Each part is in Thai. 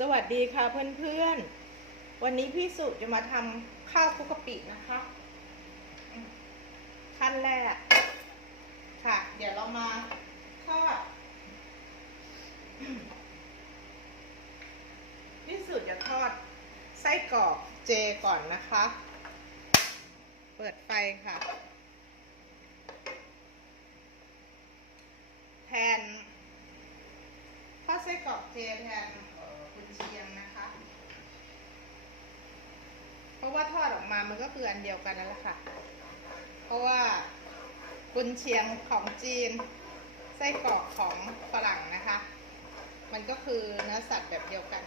สวัสดีค่ะเพื่อนๆ วันนี้พี่สุจะมาทำข้าวคุกกะปินะคะ ขั้นแรก ค่ะ เดี๋ยวเรามาทอดพี่สุจะทอดไส้กรอกเจก่อนนะคะ เปิดไฟค่ะ แทนทอดไส้กรอกเจแทน เชียงนะคะ เพราะว่าทอดออกมามันก็คืออันเดียวกันนั่นแหละค่ะ เพราะว่ากุนเชียงของจีน ไส้กรอกของฝรั่งนะคะ มันก็คือเนื้อสัตว์แบบเดียวกัน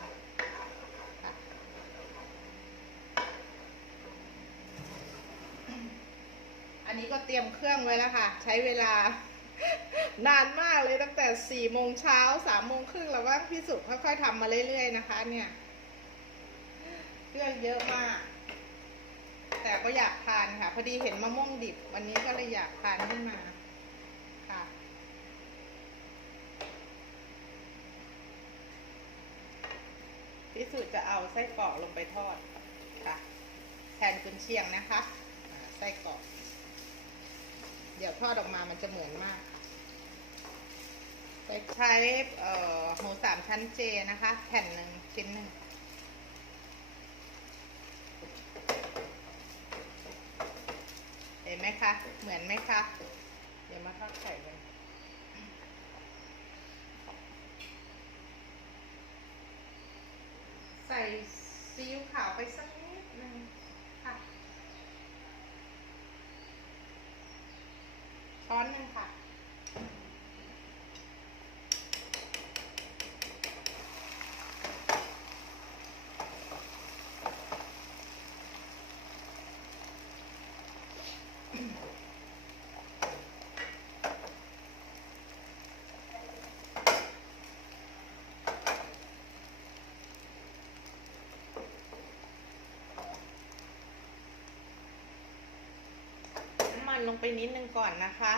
อันนี้ก็เตรียมเครื่องไว้แล้วค่ะ ใช้เวลานานมาก แต่สี่โมงเช้าสามโมงครึ่งแล้วก็พี่สุค่อยๆทำมาเรื่อยๆนะคะ เนี่ยเรื่องเยอะมาก แต่ก็อยากทานค่ะ พอดีเห็นมะม่วงดิบ วันนี้ก็เลยอยากทานขึ้นมาค่ะพี่สุจะเอาไส้กรอกลงไปทอดค่ะ แทนกุนเชียงนะคะไส้กรอก เดี๋ยวทอดออกมามันจะเหมือนมากค่ะ ไปใช้เอ่อหมูสามชั้นเจนะคะ แผ่นหนึ่งชิ้นหนึ่งเห็นไหมคะ เหมือนไหมคะ เดี๋ยวมาทอดไข่กันใส่ซีอิ๊วขาวไปสักนิดนึงค่ะ ช้อนหนึ่งค่ะ มันลงไปนิดนึงก่อนนะคะ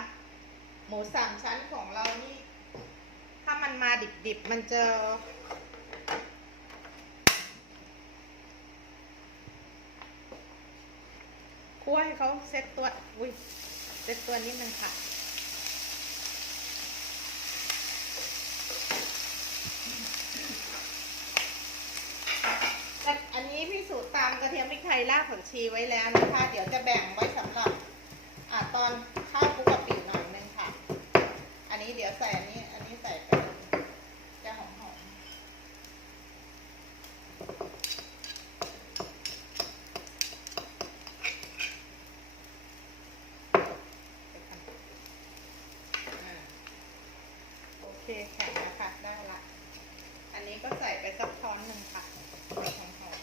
หมูสามชั้นของเรานี่ ถ้ามันมาดิบๆ มันจะคั่วให้เขาเซ็ตตัว อุ้ยเซ็ตตัวนิดนึงค่ะแต่อันนี้พี่สูตรตามกระเทียมพริกไทยรากผักชีไว้แล้วนะคะ เดี๋ยวจะแบ่งไว้สำหรับ อนข้าวคุกกะปิหน่อยนึงค่ะ อันนี้เดี๋ยวใส่อันนี้อันนี้ใส่ไปจะหอมหอมโอเคแข็งแล้วค่ะได้ละ อันนี้ก็ใส่ไปสักช้อนหนึ่งค่ะหอมหอม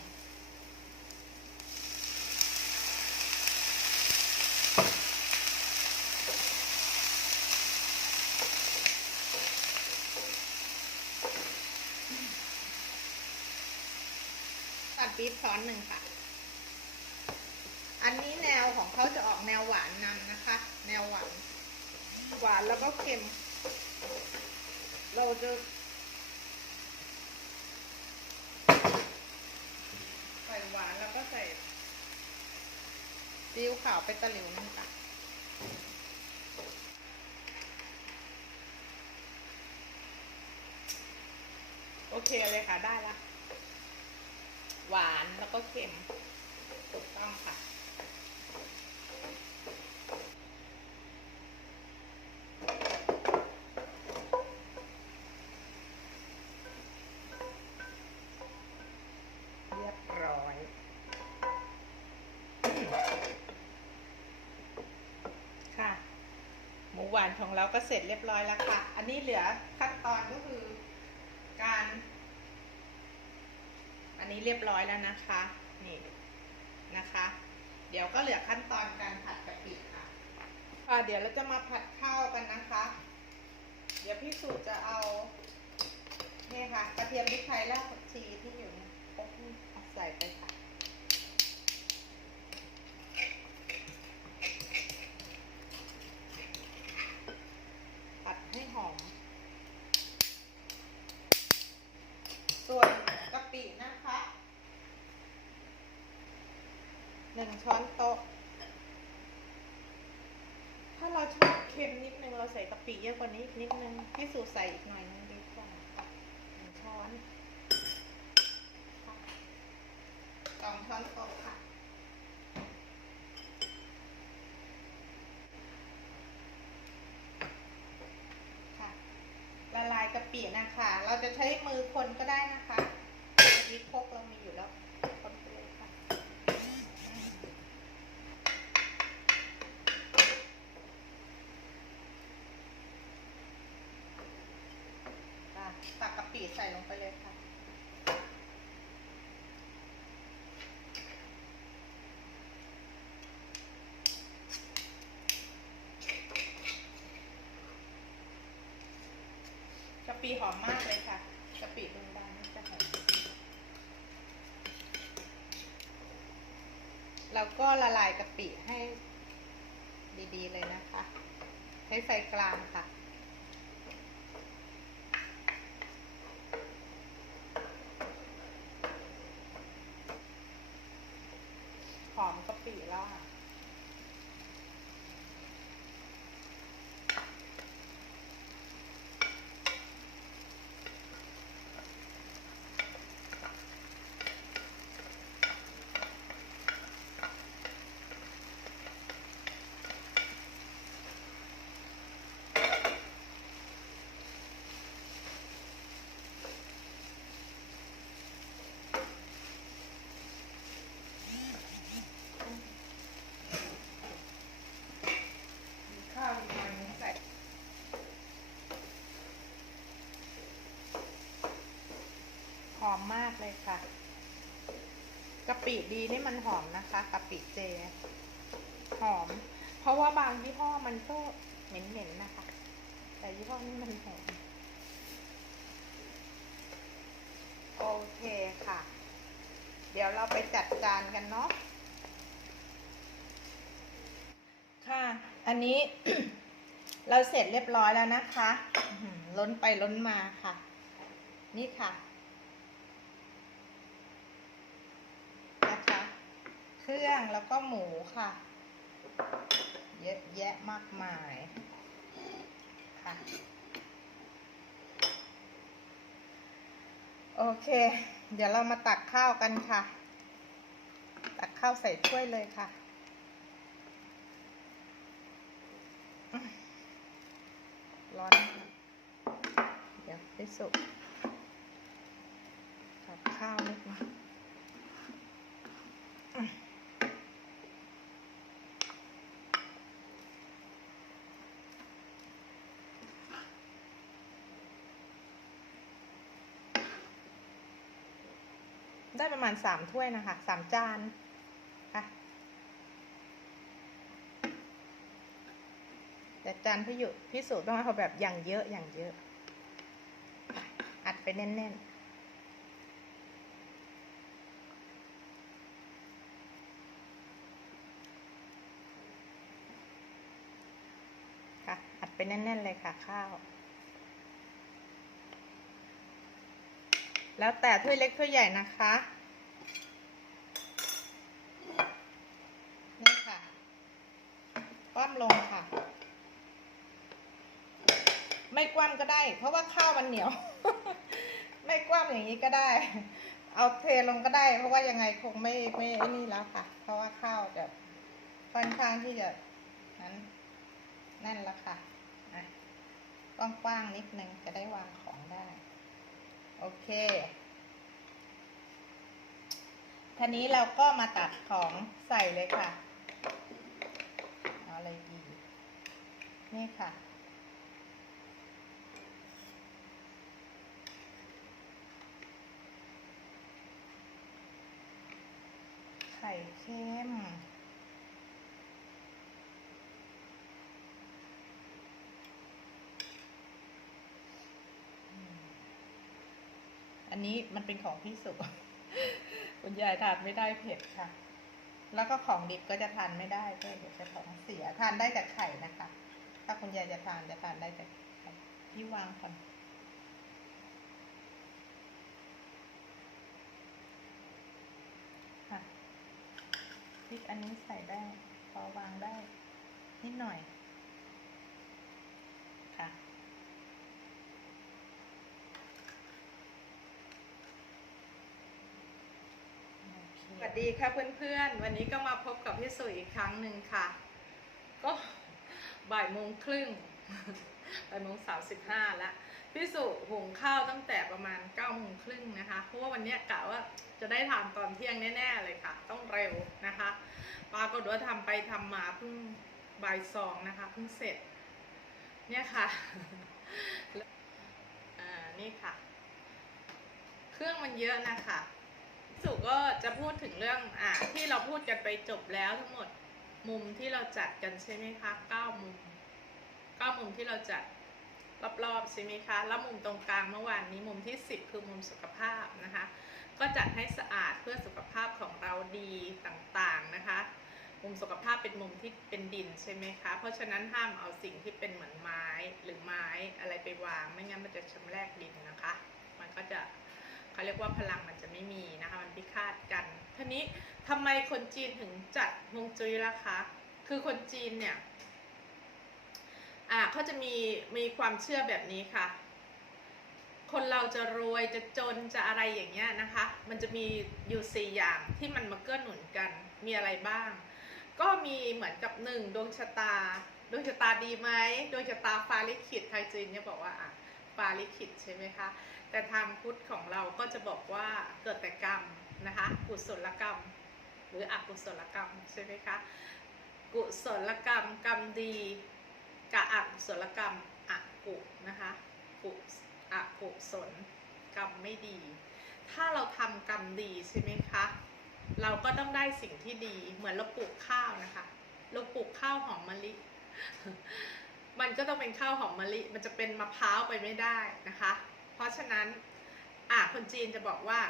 ตัด ปี๊บช้อนหนึ่งค่ะ อันนี้แนวของเขาจะออกแนวหวานนำนะคะ แนวหวาน หวานแล้วก็เค็ม เราจะใส่หวานแล้วก็ใส่ซีอิ๊วขาวไปตะหลิวนึงค่ะโอเคเลยค่ะ ได้ละ วานแล้วก็เค็มถูกต้องค่ะ เรียบร้อย ค่ะ หมูหวานของเราก็เสร็จเรียบร้อยแล้วค่ะ อันนี้เหลือขั้นตอนก็คือการ อั นี้เรียบร้อยแล้วนะคะ นี่นะคะ เดี๋ยวก็เหลือขั้นตอนการผัดกะปิค่ะค่ะเดี๋ยวเราจะมาผัดข้าวกันนะคะ เดี๋ยวพี่สูตรจะเอาเนี่ค่ะกระเทียมพริกไทยรากผักชีที่อยู่ในครกนี่เอาใส่ไปค่ะ ผัดให้หอม ส่วนกะ เค็ มนิดนึงเราใส่กะปิเยอะกว่านี้นิดนึงพี่สูใส่อีกหน่อยนึงดีกว่าหนึ่งช้อนสองช้อนโต๊ะค่ะค่ะละลายกะปินะคะ เราจะใช้มือคนก็ได้นะคะ นี้ครกเรามีอยู่แล้วคนไปเลยค่ะอืมค่ะตักกะปิใส่ลงไปเลย ค่ะ กะปิหอมมากเลยค่ะ กะปิดงดำนี่จะหอมแล้วก็ละลายกะปิให้ดีๆเลยนะคะ ใช้ไฟกลางค่ะ อมกะปิแล้วค่ะ มีข้าวอีกหน่อยนึงใส่หอมมากเลย ค่ะกะปิดีนี่มันหอมนะคะกะปิเจ หอม เพราะว่าบางยี่ห้อมันก็เหม็นๆนะคะ แต่ยี่ห้อนี้มันหอมโอเคค่ะ เดี๋ยวเราไปจัดจานกันเนาะค่ะ อันนี้เราเสร็จเรียบร้อยแล้วนะคะ ล้นไปล้นมาค่ะ นี่ค่ะ เครื่องแล้วก็หมูค่ะ เยอะแยะมากมายค่ะ โอเค เดี๋ยวเรามาตักข้าวกันค่ะ ตักข้าวใส่ถ้วยเลยค่ะร้อน เดี๋ยวไปสุกตักข้าวนิดนึง ได้ประมาณสามถ้วยนะคะสามจานค่ะแต่จานพี่ยุพี่สูตรต้องเอาแบบอย่างเยอะอย่างเยอะ อัดไปแน่นๆค่ะ อัดไปแน่น ๆ เลยค่ะ ข้าว แล้วแต่ถ้วยเล็กถ้วยใหญ่นะคะ นี่ค่ะคว่ำลงค่ะ ไม่กว้ำก็ได้ เพราะว่าข้าวมันเหนียว ไม่กว้ำอย่างนี้ก็ได้ เอาเทลงก็ได้ เพราะว่ายังไงคงไม่ไม่ไอ้นี่แล้วค่ะ เพราะว่าข้าวแบบค่อนข้างที่จะนั้นนั่นละค่ะกว้างๆนิดนึงจะได้วางของได้ โอเคทีนี้เราก็มาตัดของใส่เลยค่ะ เอาอะไรดี นี่ค่ะ ไข่เค็ม อันนี้มันเป็นของพี่สุคุณยายทานไม่ได้เผ็ดค่ะ แล้วก็ของดิบก็จะทานไม่ได้ก็เดี๋ยวจะท้องเสียทานได้แต่ไข่นะคะ ถ้าคุณยายจะทานจะทานได้แต่ไข่ที่วางก่อนค่ะพริกอันนี้ใส่ได้ พอวางได้ นิดหน่อย สวัสดีค่ะเพื่อนๆ วันนี้ก็มาพบกับพี่สุอีกครั้งหนึ่งค่ะ ก็บ่ายโมงครึ่งบ่ายโมงสามสิบห้าแล้วพี่สุหุงข้าวตั้งแต่ประมาณเก้าโมงครึ่งนะคะ เพราะว่าวันนี้กะว่าจะได้ทานตอนเที่ยงแน่ๆเลยค่ะ ต้องเร็วนะคะปากฏว่าทำไปทำมาเพิ่งบ่ายสองนะคะเพิ่งเสร็จ เนี่ยค่ะอ่านี่ค่ะ เครื่องมันเยอะนะคะ สุก็จะพูดถึงเรื่องอะที่เราพูดกันไปจบแล้วทั้งหมดมุมที่เราจัดกันใช่ไหมคะเก้ามุมเก้ามุมที่เราจัดรอบๆใช่ไหมคะแล้วมุมตรงกลางเมื่อวานนี้มุมที่สิบคือมุมสุขภาพนะคะ ก็จัดให้สะอาดเพื่อสุขภาพของเราดีต่างๆนะคะ มุมสุขภาพเป็นมุมที่เป็นดินใช่ไหมคะเพราะฉะนั้นห้ามเอาสิ่งที่เป็นเหมือนไม้หรือไม้อะไรไปวางไม่งั้นมันจะชำแรกดินนะคะ มันก็จะ เขาเรียกว่าพลังมันจะไม่มีนะคะมันพิฆาตกันทีนี้ทำไมคนจีนถึงจัดฮวงจุ้ยล่ะคะ คือคนจีนเนี่ยอ่าเขาจะมีมีความเชื่อแบบนี้ค่ะ คนเราจะรวยจะจนจะอะไรอย่างเงี้ยนะคะ มันจะมีอยู่สี่อย่างที่มันมาเกื้อหนุนกันมีอะไรบ้าง ก็มีเหมือนกับหนึ่งดวงชะตาดวงชะตาดีไหมดวงชะตาฟ้าลิขิตไทยจีนเนี่ยบอกว่าอะ ฟ้าลิขิตใช่ไหมคะ แต่ทางพุทธของเราก็จะบอกว่าเกิดแต่กรรมนะคะกุศลกรรม หรืออกุศลกรรมใช่ไหมคะกุศลกรรมกรรมดีกับอกุศลกรรมอกุนะคะกุอกุศลกรรมไม่ดี ถ้าเราทำกรรมดีใช่ไหมคะเราก็ต้องได้สิ่งที่ดีเหมือนเราปลูกข้าวนะคะ เราปลูกข้าวหอมมะลิ มันก็ต้องเป็นข้าวหอมมะลิมันจะเป็นมะพร้าวไปไม่ได้นะคะ เพราะฉะนั้นอะคนจีนจะบอกว่า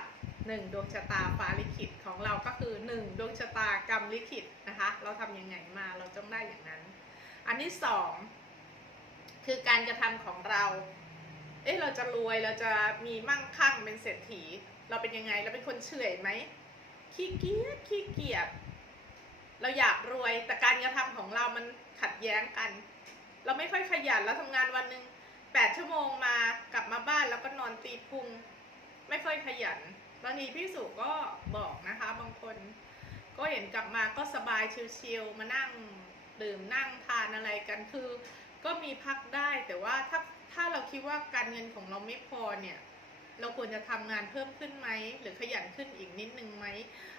หนึ่งดวงชะตาฟ้าลิขิตของเราก็คือหนึ่งดวงชะตากรรมลิขิตนะคะ เราทำยังไงมาเราต้องได้อย่างนั้น อันที่สองคือการกระทำของเรา เอ๊ะเราจะรวยเราจะมีมั่งคั่งเป็นเศรษฐี เราเป็นยังไงเราเป็นคนเฉื่อยไหมขี้เกียจขี้เกียจเราอยากรวยแต่การกระทำของเรามันขัดแย้งกัน เราไม่ค่อยขยันแล้วทำงานวันหนึ่งแปดชั่วโมงมากลับมาบ้านแล้วก็นอนตีพุง ไม่ค่อยขยันบางทีพี่สุก็บอกนะคะ บางคน ก็เห็นกลับมาก็สบายชิลๆมานั่งดื่มนั่งทานอะไรกันคือ ก็มีพักได้แต่ว่าถ้าถ้าเราคิดว่าการเงินของเราไม่พอเนี่ยเราควรจะทำงานเพิ่มขึ้นไหมหรือขยันขึ้นอีกนิดนึงไหม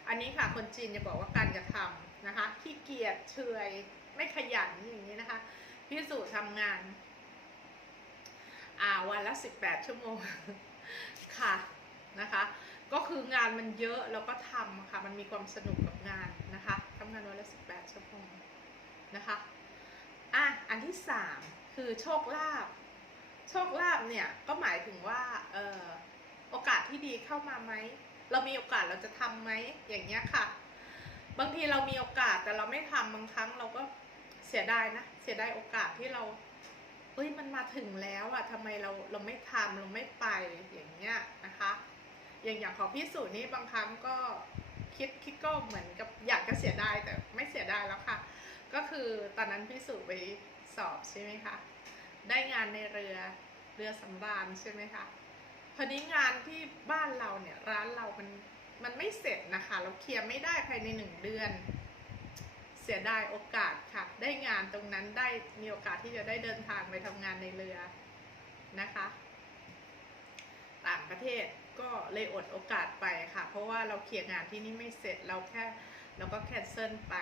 อันนี้ค่ะคนจีนจะบอกว่าการกระทำนะคะขี้เกียจเฉยไม่ขยันอย่างนี้นะคะ พี่สุทำงาน อ่าวันละ18ชั่วโมง ค่ะนะคะ ก็คืองานมันเยอะแล้วก็ทำค่ะ มันมีความสนุกกับงานนะคะทำงานวันละ18ชั่วโมงนะคะ อะ อันที่สามคือโชคลาภ โชคลาภเนี่ยก็หมายถึงว่า เออโอกาสที่ดีเข้ามาไหม เรามีโอกาสเราจะทำไหม อย่างเงี้ยค่ะ บางทีเรามีโอกาสแต่เราไม่ทำบางครั้งเราก็เสียดายนะ สียดายโอกาสที่เราเฮ้ยมันมาถึงแล้วอะทำไมเราเราไม่ทำเราไม่ไปอย่างเงี้ยนะคะ อย่างอย่างของพี่สุนี่บางครั้งก็คิดคิดก็เหมือนกับอยากจะเสียดายแต่ไม่เสียดายแล้วค่ะ ก็คือตอนนั้นพี่สุไปสอบใช่ไหมคะได้งานในเรือเรือสำราญใช่ไหมคะพอดีงานที่บ้านเราเนี่ยร้านเรามันมันไม่เสร็จนะคะ เราเคลียร์ไม่ได้ภายในหนึ่งเดือน เสียดายโอกาสค่ะ ได้งานตรงนั้นได้มีโอกาสที่จะได้เดินทางไปทำงานในเรือนะคะ ต่างประเทศก็เลยอดโอกาสไปค่ะ เพราะว่าเราเคลียร์งานที่นี่ไม่เสร็จเราแค่เราก็แคนเซิลไป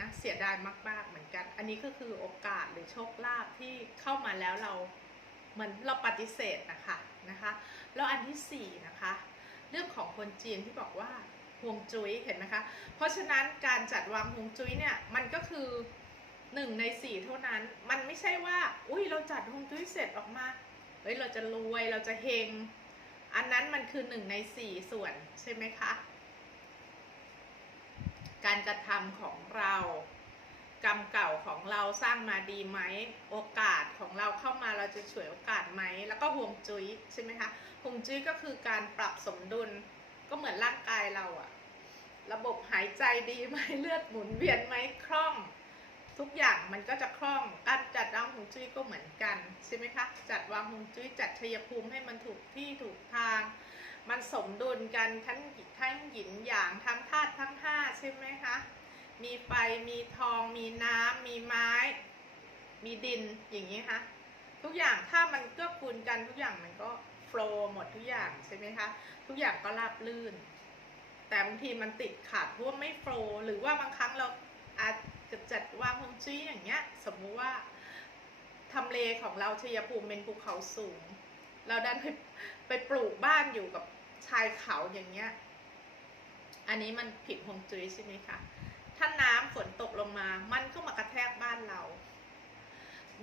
นะเสียดายมากๆเหมือนกัน อันนี้ก็คือโอกาสหรือโชคลาภที่เข้ามาแล้วเราเหมือนเราปฏิเสธนะคะนะคะ แล้วอันที่สี่นะคะ เรื่องของคนจีนที่บอกว่า ฮวงจุ้ยเห็นไหมคะ เพราะฉะนั้นการจัดวางฮวงจุ้ยเนี่ยมันก็คือหนึ่งในสี่เท่านั้น มันไม่ใช่ว่า อุ้ยเราจัดฮวงจุ้ยเสร็จออกมา เฮ้ยเราจะรวยเราจะเฮง อันนั้นมันคือหนึ่งในสี่ส่วนใช่ไหมคะ การกระทำของเรากรรมเก่าของเราสร้างมาดีไหม โอกาสของเราเข้ามาเราจะฉวยโอกาสไหม แล้วก็ห่วงจุ้ยใช่ไหมคะห่วงจุ้ยก็คือการปรับสมดุล ก็เหมือนร่างกายเราอะระบบหายใจดีไหมเลือดหมุนเวียนไหมคล่อง ทุกอย่างมันก็จะคล่องการจัดวางฮวงจุ้ยก็เหมือนกันใช่ไหมคะจัดวางฮวงจุ้ยจัดชัยภูมิให้มันถูกที่ถูกทาง มันสมดุลกันทั้งทั้งหยินหยางทั้งธาตุทั้งห้าใช่ไหมคะมีไฟมีทองมีน้ำมีไม้ มีดินอย่างนี้คะทุกอย่างถ้ามันเกื้อกูลกันทุกอย่างมันก็ ฟลว์หมดทุกอย่างใช่ไหมคะ ทุกอย่างก็ราบลื่น แต่บางทีมันติดขัดเพราะว่าไม่โฟล์หรือว่าบางครั้งเราอาจจะจัดวางฮวงจุ้ยอย่างเงี้ย สมมุติว่าทำเลของเราชัยภูมิเป็นภูเขาสูง เราดันไปไปปลูกบ้านอยู่กับชายเขาอย่างเงี้ย อันนี้มันผิดฮวงจุ้ยใช่ไหมคะ ถ้าน้ำฝนตกลงมา มันก็มากระแทกบ้านเรา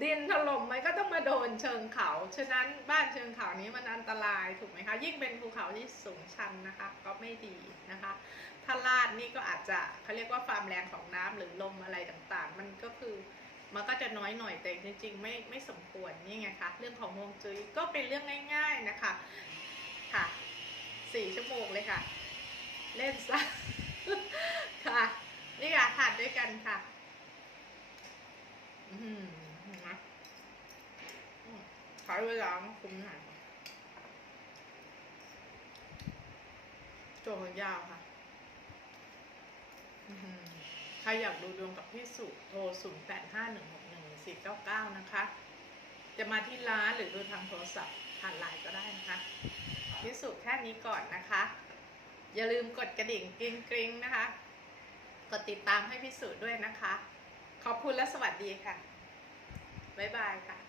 ดินถล่มมันก็ต้อง โดนเชิงเขา ฉะนั้นบ้านเชิงเขานี้มันอันตรายถูกไหมคะ ยิ่งเป็นภูเขาที่สูงชันนะคะ ก็ไม่ดีนะคะ ถ้าลาดนี่ก็อาจจะเขาเรียกว่าความแรงของน้ำหรือลมอะไรต่างๆ มันก็คือมันก็จะน้อยหน่อยแต่จริง ๆ ไม่ไม่สมควรนี่ไงคะเรื่องของฮวงจุ้ยก็เป็นเรื่องง่าย ๆนะคะค่ะสี่ชั่วโมงเลยค่ะ เล่นซะค่ะ นี่ค่ะทานด้วยกันค่ะ อืม ใช้เวลาคุ้มหน่อยโจทย์ยาวค่ะ ใครอยากดูดวงกับพี่สุโทร 0 8 5 1 6 1 4 9 9 นะคะ จะมาที่ร้านหรือดูทางโทรศัพท์ผ่านไลน์ก็ได้นะคะพิสูจน์แค่นี้ก่อนนะคะ อย่าลืมกดกระดิ่งกริ๊งกริ๊งนะคะ กดติดตามให้พิสูจน์ด้วยนะคะ ขอบคุณและสวัสดีค่ะ บ๊ายบายค่ะ